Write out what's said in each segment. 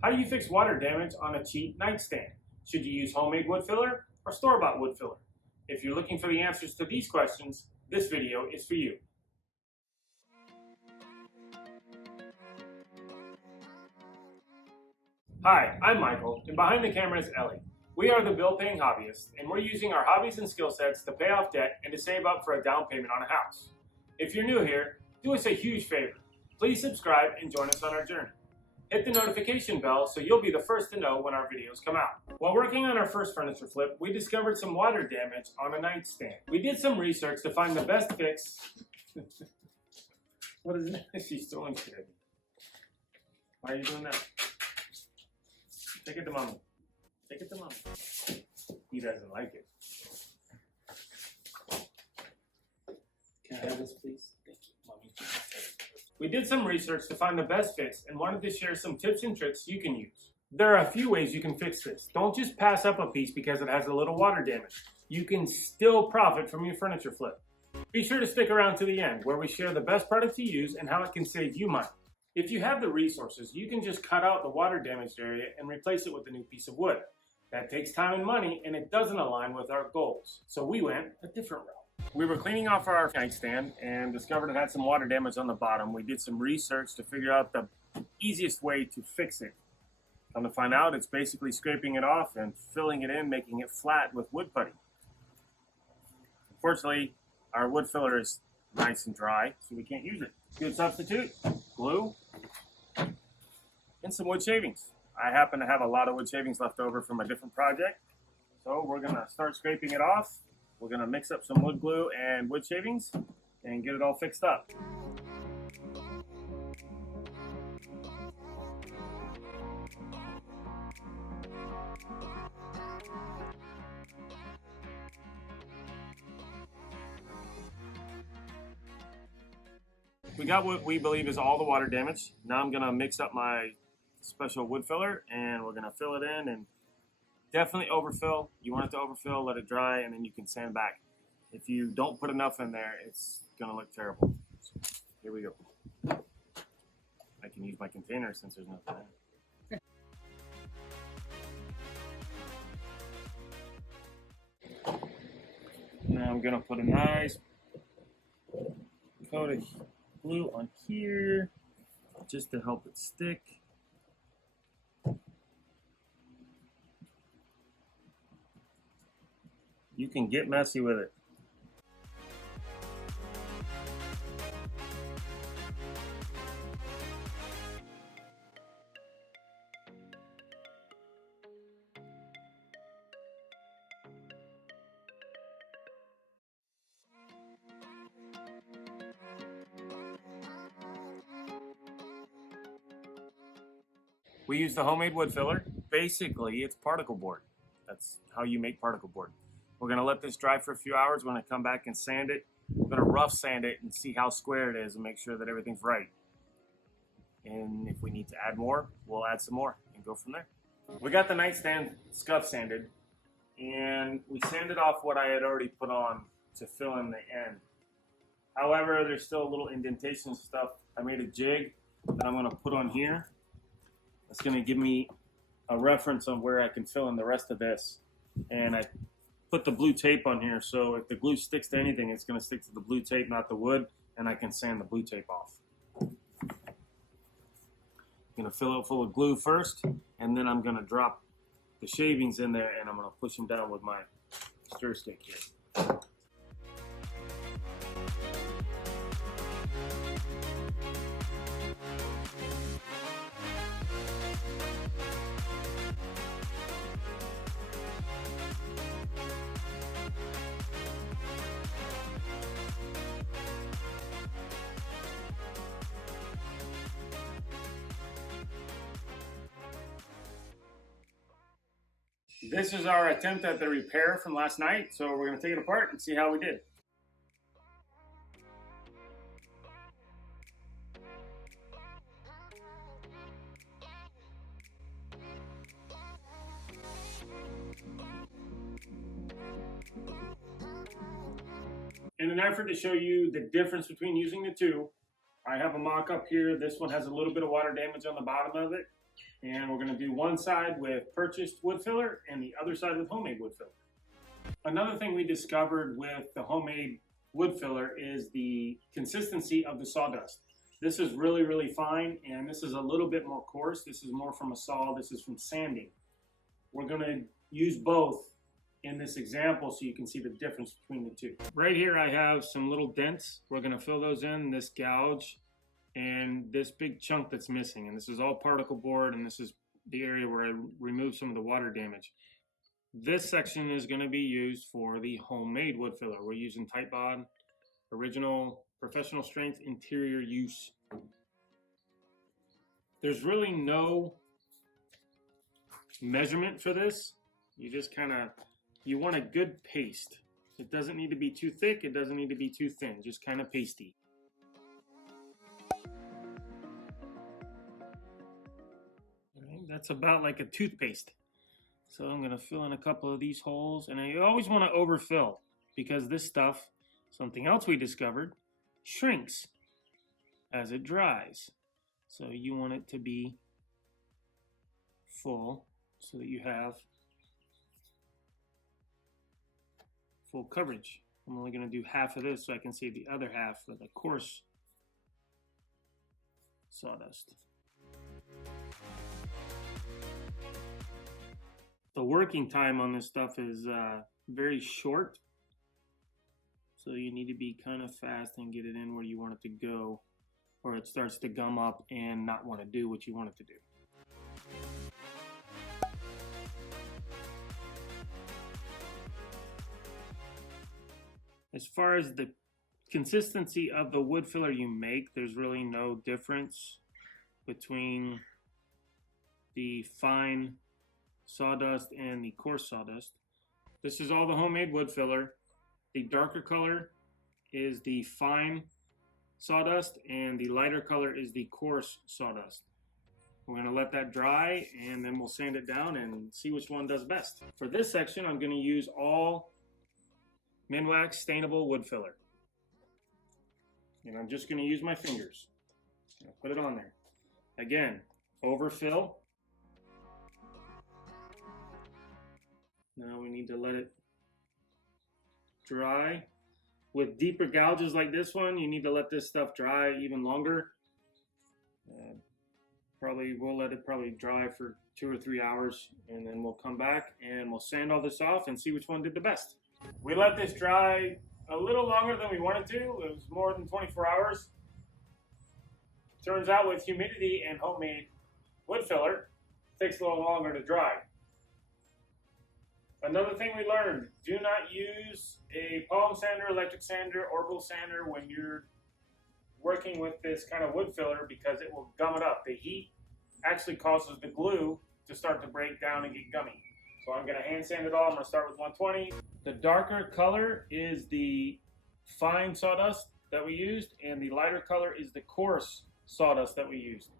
How do you fix water damage on a cheap nightstand? Should you use homemade wood filler or store-bought wood filler? If you're looking for the answers to these questions, this video is for you. Hi, I'm Michael, and behind the camera is Ellie. We are the Bill Paying Hobbyists, and we're using our hobbies and skill sets to pay off debt and to save up for a down payment on a house. If you're new here, do us a huge favor. Please subscribe and join us on our journey. Hit the notification bell so you'll be the first to know when our videos come out. While working on our first furniture flip, we discovered some water damage on a nightstand. We did some research to find the best fix. What is it? She's so scared. Why are you doing that? Take it to mommy. Take it to mommy. He doesn't like it. Can I have this, please? Thank you, mommy. We did some research to find the best fix and wanted to share some tips and tricks you can use. There are a few ways you can fix this. Don't just pass up a piece because it has a little water damage. You can still profit from your furniture flip. Be sure to stick around to the end where we share the best product to use and how it can save you money. If you have the resources, you can just cut out the water damaged area and replace it with a new piece of wood. That takes time and money, and it doesn't align with our goals. So we went a different route. We were cleaning off our nightstand and discovered it had some water damage on the bottom. We did some research to figure out the easiest way to fix it. Come to find out, it's basically scraping it off and filling it in, making it flat with wood putty. Unfortunately, our wood filler is nice and dry, so we can't use it. Good substitute, glue, and some wood shavings. I happen to have a lot of wood shavings left over from a different project, so we're gonna start scraping it off. We're gonna mix up some wood glue and wood shavings and get it all fixed up. We got what we believe is all the water damage. Now I'm gonna mix up my special wood filler and we're gonna fill it in and definitely overfill. You want it to overfill, let it dry, and then you can sand back. If you don't put enough in there, it's gonna look terrible. So, here we go. I can use my container since there's nothing in it. Now I'm gonna put a nice coat of glue on here just to help it stick. You can get messy with it. We use the homemade wood filler. Basically, it's particle board. That's how you make particle board. We're gonna let this dry for a few hours. We're gonna come back and sand it. We're gonna rough sand it and see how square it is and make sure that everything's right. And if we need to add more, we'll add some more and go from there. We got the nightstand scuff sanded and we sanded off what I had already put on to fill in the end. However, there's still a little indentation stuff. I made a jig that I'm gonna put on here. That's gonna give me a reference on where I can fill in the rest of this. And I put the blue tape on here, so if the glue sticks to anything, it's gonna stick to the blue tape, not the wood, and I can sand the blue tape off. I'm gonna fill it full of glue first, and then I'm gonna drop the shavings in there, and I'm gonna push them down with my stir stick here. This is our attempt at the repair from last night, so we're going to take it apart and see how we did. In an effort to show you the difference between using the two, I have a mock-up here. This one has a little bit of water damage on the bottom of it. And we're going to do one side with purchased wood filler and the other side with homemade wood filler. Another thing we discovered with the homemade wood filler is the consistency of the sawdust. This is really, really fine, and this is a little bit more coarse. This is more from a saw. This is from sanding. We're going to use both in this example so you can see the difference between the two. Right here I have some little dents. We're going to fill those in, this gouge, and this big chunk that's missing. And this is all particle board, and this is the area where I removed some of the water damage. This section is going to be used for the homemade wood filler. We're using Titebond original professional strength interior use. There's really no measurement for this. You just you want a good paste. It doesn't need to be too thick, it doesn't need to be too thin, just kind of pasty. That's about like a toothpaste. So I'm going to fill in a couple of these holes, and I always want to overfill because this stuff, something else we discovered, shrinks as it dries. So you want it to be full so that you have full coverage. I'm only going to do half of this so I can save the other half for the coarse sawdust. The working time on this stuff is very short, so you need to be kind of fast and get it in where you want it to go, or it starts to gum up and not want to do what you want it to do. As far as the consistency of the wood filler you make, there's really no difference between the fine sawdust and the coarse sawdust. This is all the homemade wood filler. The darker color is the fine sawdust and the lighter color is the coarse sawdust. We're going to let that dry and then we'll sand it down and see which one does best. For this section, I'm going to use all Minwax stainable wood filler. And I'm just going to use my fingers. I'll put it on there. Again, overfill. Now we need to let it dry. With deeper gouges like this one, you need to let this stuff dry even longer. We'll let it dry for 2 or 3 hours, and then we'll come back and we'll sand all this off and see which one did the best. We let this dry a little longer than we wanted to. It was more than 24 hours. Turns out with humidity and homemade wood filler, it takes a little longer to dry. Another thing we learned, do not use a palm sander, electric sander, orbital sander when you're working with this kind of wood filler because it will gum it up. The heat actually causes the glue to start to break down and get gummy. So I'm going to hand sand it all. I'm going to start with 120. The darker color is the fine sawdust that we used, and the lighter color is the coarse sawdust that we used.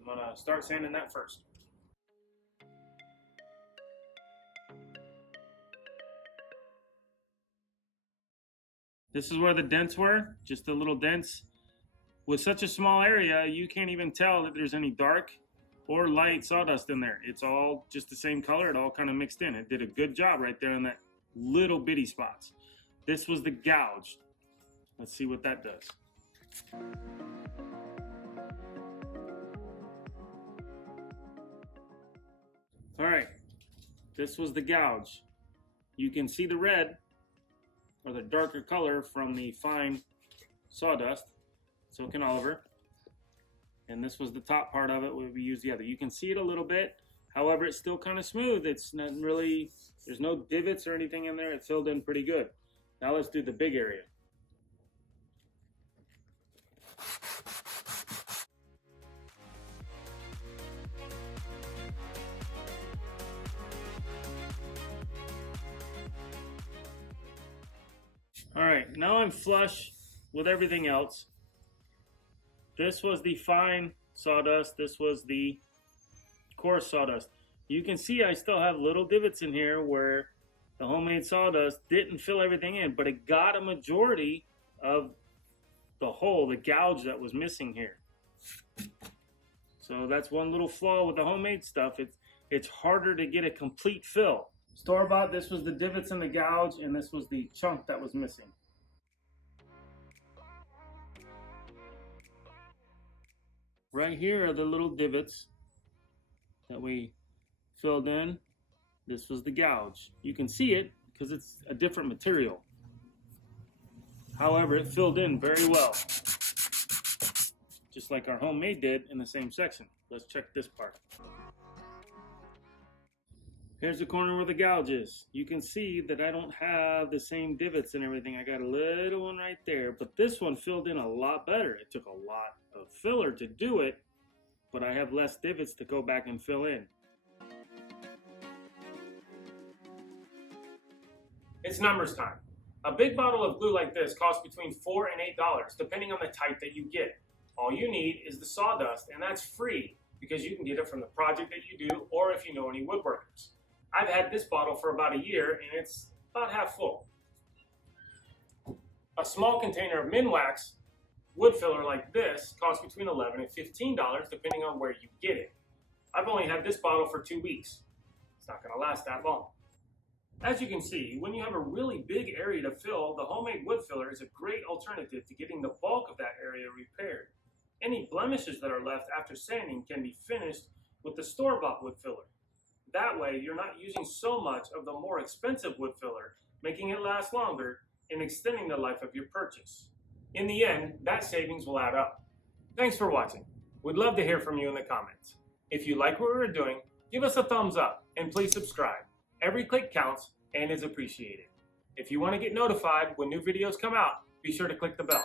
I'm going to start sanding that first. This is where the dents were, just the little dents. With such a small area, you can't even tell that there's any dark or light sawdust in there. It's all just the same color, it all kind of mixed in. It did a good job right there in that little bitty spots. This was the gouge. Let's see what that does. All right, this was the gouge. You can see the red, or the darker color from the fine sawdust, soaking over. And this was the top part of it where we used the other. You can see it a little bit, however, it's still kind of smooth. It's not really, there's no divots or anything in there. It filled in pretty good. Now let's do the big area. All right, now I'm flush with everything else. This was the fine sawdust. This was the coarse sawdust. You can see I still have little divots in here where the homemade sawdust didn't fill everything in, but it got a majority of the hole, the gouge that was missing here. So that's one little flaw with the homemade stuff. It's harder to get a complete fill. Store-bought, this was the divots in the gouge, and this was the chunk that was missing. Right here are the little divots that we filled in. This was the gouge. You can see it because it's a different material. However, it filled in very well, just like our homemade did in the same section. Let's check this part. Here's the corner where the gouge is. You can see that I don't have the same divots and everything. I got a little one right there, but this one filled in a lot better. It took a lot of filler to do it, but I have less divots to go back and fill in. It's numbers time. A big bottle of glue like this costs between $4 and $8, depending on the type that you get. All you need is the sawdust, and that's free because you can get it from the project that you do or if you know any woodworkers. I've had this bottle for about a year and it's about half full. A small container of Minwax wood filler like this costs between $11 and $15 depending on where you get it. I've only had this bottle for 2 weeks. It's not going to last that long. As you can see, when you have a really big area to fill, the homemade wood filler is a great alternative to getting the bulk of that area repaired. Any blemishes that are left after sanding can be finished with the store-bought wood filler. That way, you're not using so much of the more expensive wood filler, making it last longer and extending the life of your purchase. In the end, that savings will add up. Thanks for watching. We'd love to hear from you in the comments. If you like what we're doing, give us a thumbs up and please subscribe. Every click counts and is appreciated. If you want to get notified when new videos come out, be sure to click the bell.